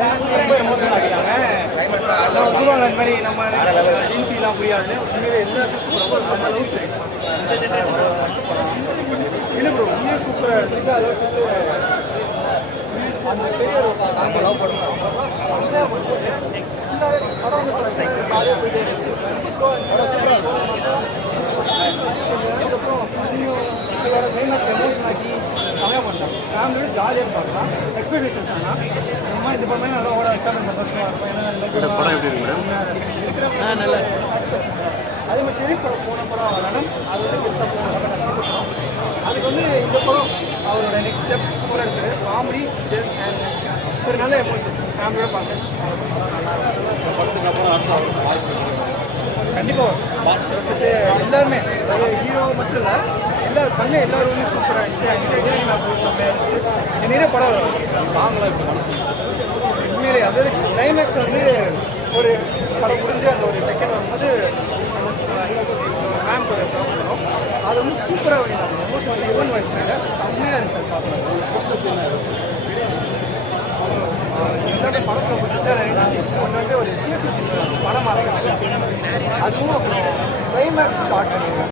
ரொம்ப எமோஷனல் ஆகிட்டாங்க. நம்ம சொல்லுவாங்க இந்த மாதிரி நம்ம ஜீன்ஸிலாம் புரியாது உண்மையிலே எல்லாத்துக்கும் ரொம்ப செம்ம லவ் ஸ்டோரி. இல்லை ப்ரோ உண்மையே சூப்பராக இருந்துச்சு. அதை அந்த பெரிய நாங்கள் லவ் பண்ணுறோம் படம் வந்து ஃபஸ்ட் டைம் காலையாக போயிட்டே இருந்துச்சு. அதுக்கப்புறம் கிளைமேக்ஸ் எமோஷன் ஆக்கி செமையாக பண்ணாங்க. ஃபேமிலியோட ஜாலியாக இருப்பாங்க. எக்ஸ்பெக்டேஷன்ஸ் ஆனால் இந்த இந்த படமே நல்லா ஓட வச்சா சந்தோஷமாக இருக்கும். ஏன்னா படம் எப்படி இருக்கு மேடம்? நல்லா அதே மாதிரி ஷெரீஃப் படம் போன படம் மேடம் அது வந்து பெருசாக போனோம். அதுக்கு வந்து இந்த படம் அவரோட நெக்ஸ்ட் ஸ்டெப் சூப்பராக இருக்குது. காமெடி அண்ட் ஒரு நல்ல எமோஷன் ஃபேமிலியோட பார்க்க படத்துக்கு அப்புறம் கண்டிப்பாக எல்லாருமே ஒரு ஹீரோ மட்டும் இல்லை எல்லாரும் பண்ண எல்லாருமே சூப்பராக இருந்துச்சு. நிறைய படம் வரும் சாங்கெலாம் இப்போ உண்மையிலே அதாவது கிளைமேக்ஸ் வந்து ஒரு படம் முடிஞ்சு அந்த ஒரு செகண்ட் வரும்போது மேம் ஒரு வரும் அது வந்து சூப்பராக பண்ணிட்டாங்க. எமோஷன் வந்து யுவன் வாய்ஸ் செம்மையாக இருந்துச்சு. அது படத்தில் பிடிச்சா ஒன்று வந்து ஒரு சேசி படம் அதுவும் அப்புறம் கிளைமேக்ஸ் ஸ்டார்ட் பண்ணிடுவோம்.